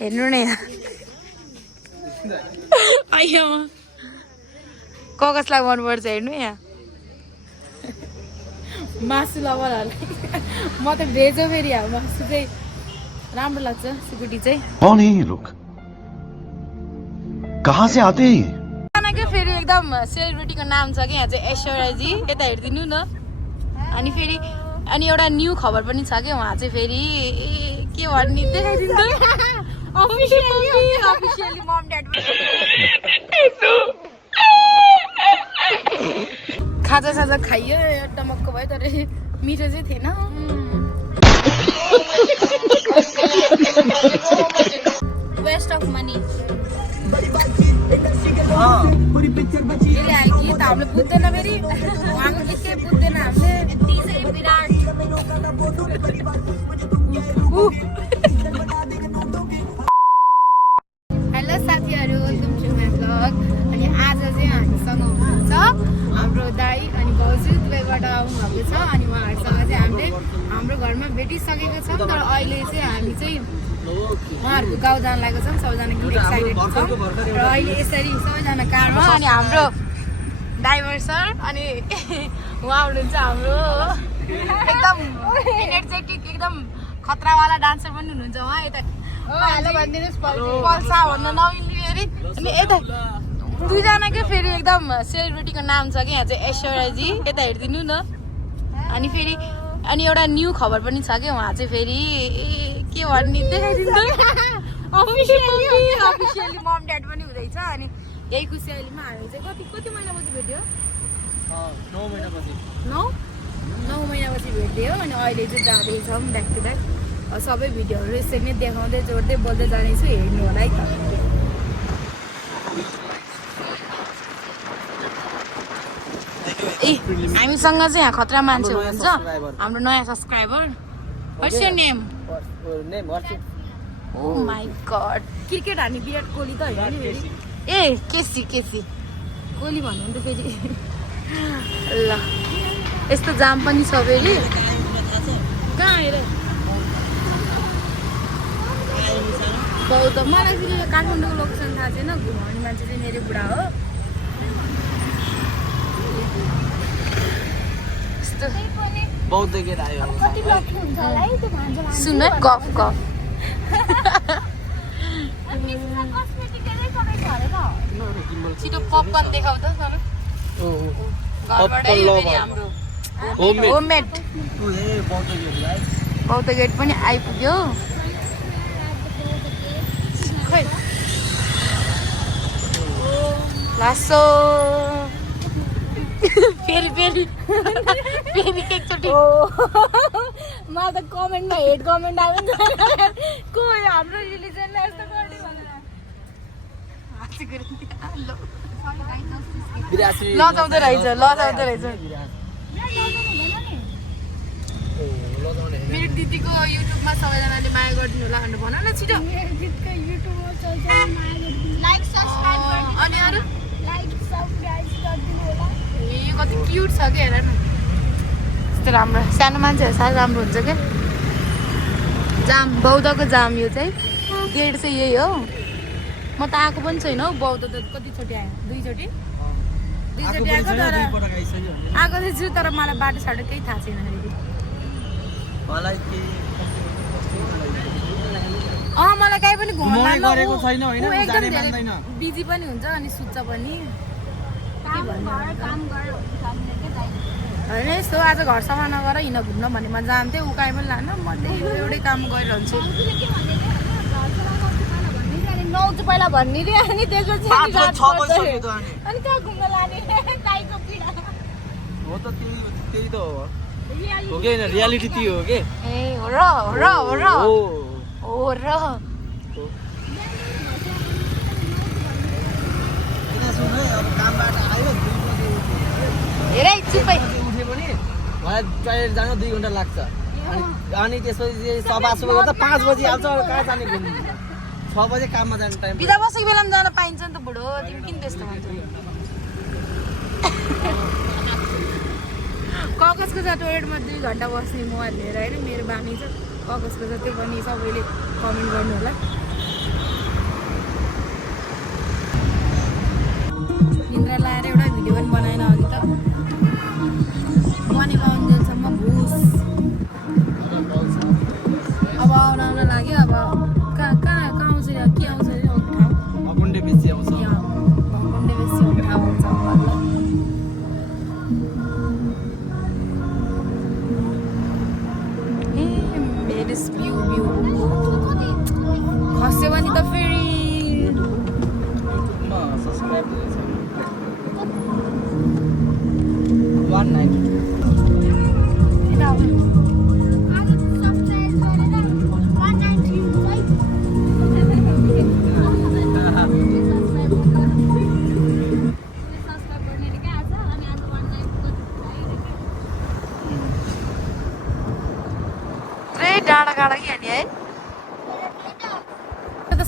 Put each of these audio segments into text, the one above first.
हेर्नु न यहाँ आइयामा कगजलाई मनपर्छ हेर्नु यहाँ मासु लभरहरूलाई म त भेज हो फेरि अब मासु चाहिँ राम्रो लाग्छ सिकुटी चाहिँ कौन है ये लोग कहाँ से आते हैं के फेरि एकदम सेलिब्रिटीको नाम छ कि यहाँ चाहिँ ऐश्वर्याजी यता हेरिदिनु न अनि फेरि अनि एउटा न्यू खबर पनि छ कि उहाँ चाहिँ फेरि के भन्ने देखाइदिनु अफिसियली मम ड्याड खाजा साजा खाइयो टमक्क भयो तर मिठो चाहिँ थिएन वेस्ट अफ मनी कि त हामीले बुझ्दैन फेरि उहाँको गीत केही बुझ्दैन हामीले हेलो साथीहरू वेलकम टु माई ब्लग अनि आज चाहिँ हामीसँग हुनुहुन्छ हाम्रो दाई अनि भाउजू दुवैबाट आउनुभएको छ अनि उहाँहरूसँग चाहिँ हामीले हाम्रो घरमा भेटिसकेको छौँ तर अहिले चाहिँ हामी चाहिँ उहाँहरूको गाउँ जान लागेको छौँ सबैजना गीत एक्साइटेड छौँ र अहिले यसरी सबैजना कारमा अनि हाम्रो ड्राइभर सर अनि उहाँ हुनुहुन्छ हाम्रो एकदम एनर्जेटिक एकदम खतरावाला डान्सर पनि हुनुहुन्छ उहाँ यता पल्सा भन्न नमिल्ने फेरि अनि यता दुईजनाकै फेरि एकदम सेलिब्रिटीको नाम छ कि यहाँ चाहिँ ऐश्वर्याजी यता हेरिदिनु न अनि फेरि अनि एउटा न्यू खबर पनि छ कि उहाँ चाहिँ फेरि के भन्ने देखाइदिनु अफिसियली मम ड्याड पनि हुँदैछ अनि यही खुसियालीमा हामी चाहिँ कति महिनापछि भेट्यो 9 महिनापछि भेट्यो अनि अहिले चाहिँ जाँदैछौँ ब्याक टु ब्याक सबै भिडियोहरू यसरी नै देखाउँदै जोड्दै बोल्दै जानेछु हेर्नु होला है त ए हामीसँग चाहिँ यहाँ खतरा मान्छे हुनुहुन्छ हाम्रो नयाँ subscriber what's your name oh my god cricket हान्ने विराट कोहली त होइन नि फेरि ए केसी कोहली भन्यो नि त फेरि ल यस्तो जाम पनि छ फेरि कहाँ आएर बहुत मलाई फेरि काठमाडौँको लोकेसन थाहा छैन घुमाउने मान्छे चाहिँ मेरो बुढा हो सुन गफ छिटो पपकर्न देखाउ त सर घरबाटै हाम्रो होममेड बौद्ध गेट पनि आइपुग्यो खै लासो फेरि एकचोटि मलाई त कमेन्टमा हेड कमेन्ट आयो नि को हाम्रो रिलिजनलाई यस्तो गर्ने भनेर लजाउँदो रहेछ मेरो दिदीको युट्युबमा सबैजनाले माया गरिदिनु होला भनेर भन न छिटो अनि अरू यो कति क्युट छ क्या हेर न यस्तो राम्रो सानो मान्छेहरू साह्रै राम्रो हुन्छ क्या जाम बौद्धको जाम यो चाहिँ गेट चाहिँ यही हो म त आएको पनि छैन हौ बौद्ध त कतिचोटि आयो दुईचोटि आएको तर आएको चाहिँ छु तर मलाई बाटो साटो केही थाहा छैन मलाई कहीँ पनि घुम्नु एकदम धेरै बिजी पनि हुन्छ अनि सुत्छ पनि होइन यस्तो आज घर सफा नगर हिँड घुम्न भने म जान्थेँ ऊ कहीँ पनि लान म एउटै काम गरिरहन्छु नौचु पहिला भन्ने रे अनि त्यसपछि अनि कहाँ घुम्न लाने गाईको पिडा हो त त्यही त हो के हैन रियालिटी त्यही हो के ए हो र हेरै चुपै उठे पनि मलाई टोयलेट जान 2 घण्टा लाग्छ अनि त्यसपछि सभा गर्दा 5 बजी आउँछ कहाँ जाने घुम्नु 6 बजे काममा जाने टाइम बिदा बसेको बेलामा जान पाइन्छ नि त बुढो तिमी किन त्यस्तो भन्छौ कगजको छ टोयलेटमा 2 घण्टा बस्ने मोबाइल लिएर होइन मेरो बानी छ कगजको छ त्यो पनि सबैले कमेन्ट गर्नु होला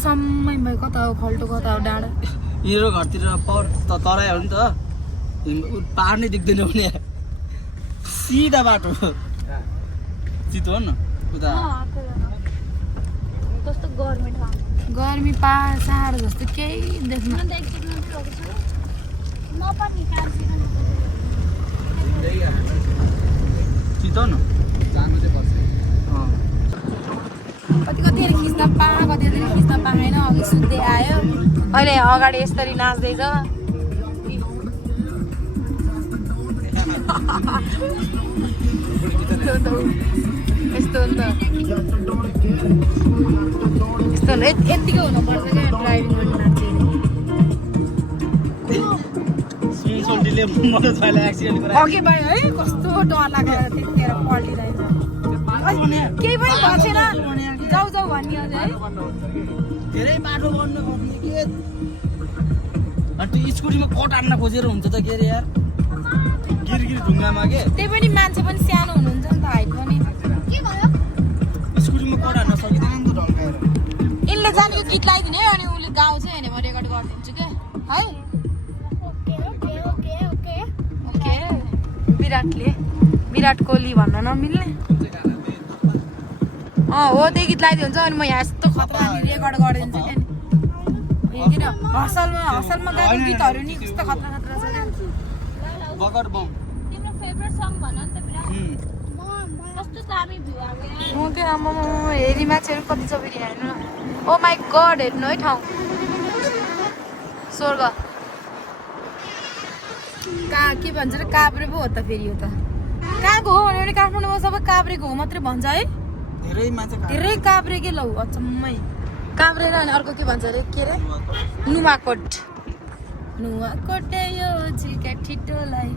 सम्मै भाइ कता हो खल्टो कता हो डाँडा मेरो घरतिर तराई हो नि त पाहाड नै देख्दैन भने सिधा बाटो चितवन उता कस्तो गर्मी ठाउँ गर्मी पाहाड साहाड जस्तो केही देख्न चितवन जानु चाहिँ पर्छ कति कतिले खिच्न पाएँ कतिले खिच्न पाएन अघि सुत्दै आयो अहिले अगाडि यसरी नाच्दैछ यस्तो हो नि त यस्तो यत्तिकै हुनुपर्छ क्या ड्राइभिङ गर्ने मान्छे अघि भयो है कस्तो डर लागेर त्यतिखेर पल्टिँदैन केही पनि भएको छैन जाउ जाउ भन्ने अझै है धेरै बाटो बन्नु के अनि त्यो स्कुटीमा कट हान्न खोजेर हुन्छ त के अरे यार गिरगिर ढुङ्गामा के त्यही पनि मान्छे पनि सानो हुनुहुन्छ नि त हाइट पनि स्कुटीमा कट हान्न सकिँदैन नि त ढल्काएर यसले जाने यो गीत लगाइदिने है अनि उसले गाउँछ होइन म रेकर्ड गरिदिन्छु क्या है ओके विराट कोहली भन्न नमिल्ने हो त्यही गीत लगाइदियो हुन्छ अनि म यहाँ यस्तो खतरा रेकर्ड गरिदिन्छु क्या नि किन हसलमा गाएको गीतहरू नि कस्तो खतरा खतरा छ बगर बम तिम्रो फेभरेट सङ भन नि त बिरा कस्तो दामी भ्यू आएको म के हेरी मान्छेहरू कति छ फेरि हेर्नु ओ माई गड हेर्नु है ठाउँ स्वर्ग के भन्छ र काभ्रे पो हो त फेरि यो त कहाँको हो भने काठमाडौँमा सबै काभ्रेको हो मात्रै भन्छ है धेरै काभ्रे के लौ अचम्मै काभ्रे र अनि अर्को के भन्छ अरे के अरे नुवाकोट यो झिल्का ठिटोलाई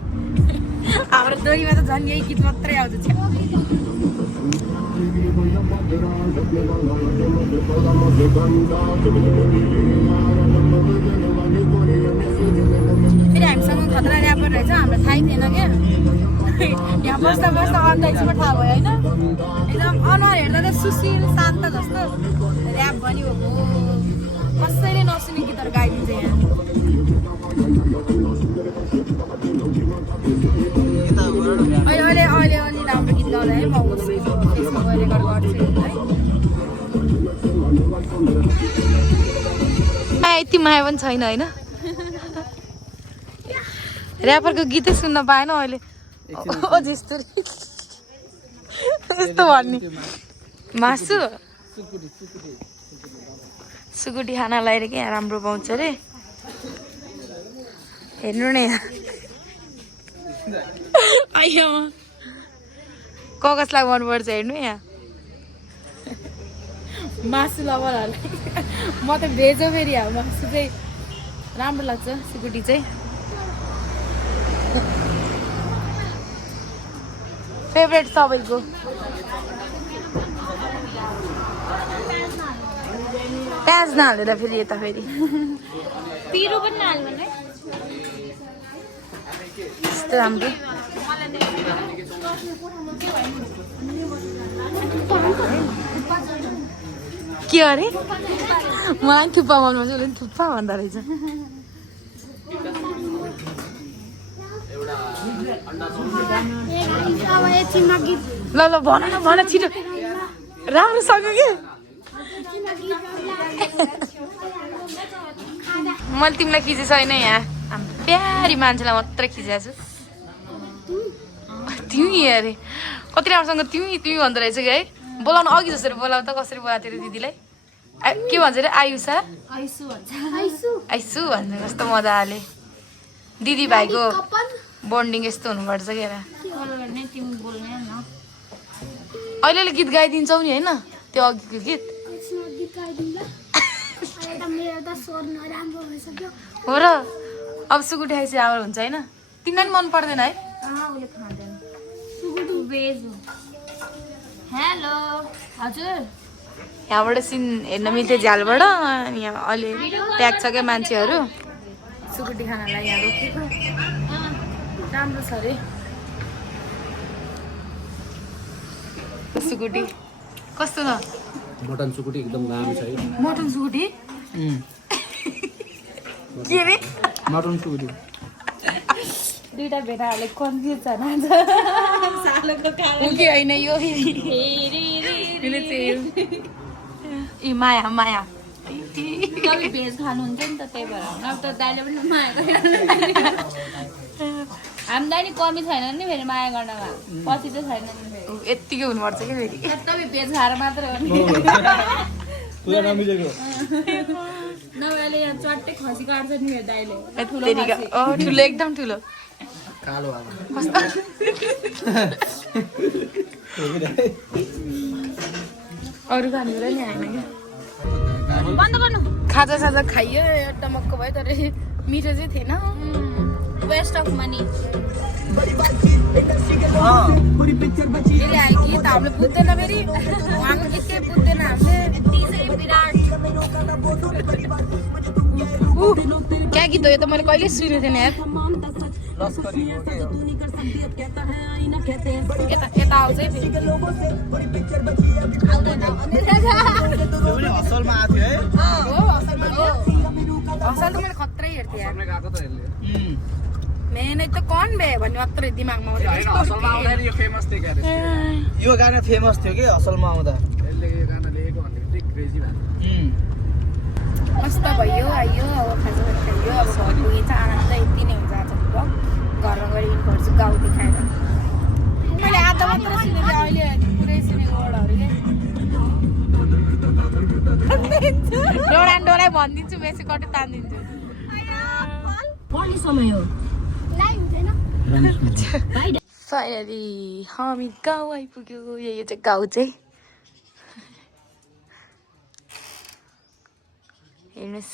हाम्रो दोरीमा त झन् यही गीत मात्रै आउँछ फेरि हामीसँग खतरा ऱ्यापर रहेछ हामीलाई थाहै थिएन क्या यहाँ बस्दा बस्दा अन्दाजमा थाहा भयो होइन एकदम अनुहार हेर्दा त सुशील शान्त जस्तो ऱ्याप पनि हो कसैले नसुने गीतहरू गाइदिन्छ यहाँ अहिले अलि राम्रो गीत गाउँदा है म फेसबुकमा रेकर्ड गर्छु है यति माया पनि छैन होइन ऱ्यापरको गीतै सुन्न पाएन अहिले यस्तो भन्ने मासु सुकुटी खाना लगाएर क्या राम्रो पाउँछ अरे हेर्नु न यहाँ कगज लगाउनुपर्छ हेर्नु यहाँ मासु लभरहरूलाई म त भेज हो फेरि अब मासु चाहिँ राम्रो लाग्छ सुकुटी चाहिँ फेभरेट सबैको प्याज नहालेर फेरि यता फेरि पिरो पनि नहाल्नु है यस्तो राम्रो के अरे मलाई थुक्पा मन पर्छ उसले थुक्पा भन्दो रहेछ ल भन छिटो राम्रोसँग के मैले तिमीलाई खिचेको छैन यहाँ प्यारी मान्छेलाई मात्रै खिचेको छु तिमी अरे कति राम्रोसँग तिमी भन्दो रहेछ कि है बोलाउनु अघि जसरी बोलाउ त कसरी बोलाएको थियो दिदीलाई के भन्छ अरे आयुषा आइसु भन्छ कस्तो मजाले दिदी भाइको बन्डिङ यस्तो हुनुपर्छ के अहिले गीत गाइदिन्छौ नि होइन त्यो अघिको गीत हो र अब सुकुटी खाइसके राम्रो हुन्छ होइन तिमीलाई पनि मन पर्दैन है हेलो हजुर यहाँबाट सिन हेर्न मिल्थ्यो झ्यालबाट अनि यहाँ अहिले ट्याग छ क्या मान्छेहरू सुकुटी खानालाई यहाँ रोकेको राम्रो छ अरे सुकुटी कस्तो छ मटन सुकुटी एकदम दामी छ है मटन सुकुटी उम्, के रे मटन सुकुटी दुईटा भेटाहरूले कन्फ्युज छ न सालोको हो कि होइन यो ए माया माया तपाईँ भेज खानुहुन्छ नि त त्यही भएर अब त दाइले पनि माया गरेर हामीलाई नि कमी छैन नि फेरि माया गर्नमा पछि चाहिँ छैन नि फेरि यत्तिकै हुनुपर्छ कि फेरि तपाईँ भेज खाएर मात्रै हो नि पुरा नमिलेको नभए अहिले यहाँ चट्टै खसी काट्छ नि मेरो दाइले ठुलो यत्तिकै ठुलो एकदम ठुलो कालो आमा अरू खानेकुरा नि आएन क्या बन्द गर्नु खाजा साजा खाइयो टमक्क भयो तर मिठो चाहिँ थिएन वेस्ट अफ मनी यसले आयो कि त हामीले बुझ्दैन फेरि उहाँको गीत केही बुझ्दैन हामीले क्या गीत हो यो त मैले कहिले सुनेको थिएन यार यता आउँछ है फेरि असलमा आएको थियो है हो असलमा हो असल त मैले खत्रै हेर्थेँ यार गएको त यसले मेहनत त कौन बे भन्ने मात्रै दिमागमा आउँछ असलमा आउँदाखेरि यो फेमस थियो क्या अरे यो गाना फेमस थियो कि असलमा आउँदा यसले यो गाना लेखेको भन्ने बित्तिकै क्रेजी भयो मस्त भयो आयो अब खाजा खाइयो अब घर पुगिन्छ आनन्द यति नै हुन्छ आज भ्लग घरमा गएर गर्छु गाउँ देखाएर मैले आधा मात्र सुनेको अहिले पुरै सुनेको वर्डहरू डोरा डोरा भनिदिन्छु बेसी कटु तानिदिन्छु फाइनली हामी गाउँ आइपुग्यो यो चाहिँ गाउँ चाहिँ हेर्नुहोस्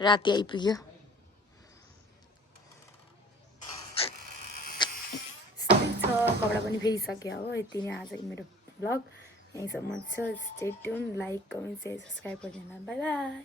राति आइपुग्यो यस्तै छ कपडा पनि फेरिसक्यो हो यति नै आज मेरो ब्लग यहीँसम्म छ stay tune like comment share subscribe गरिदिनु बाई बाई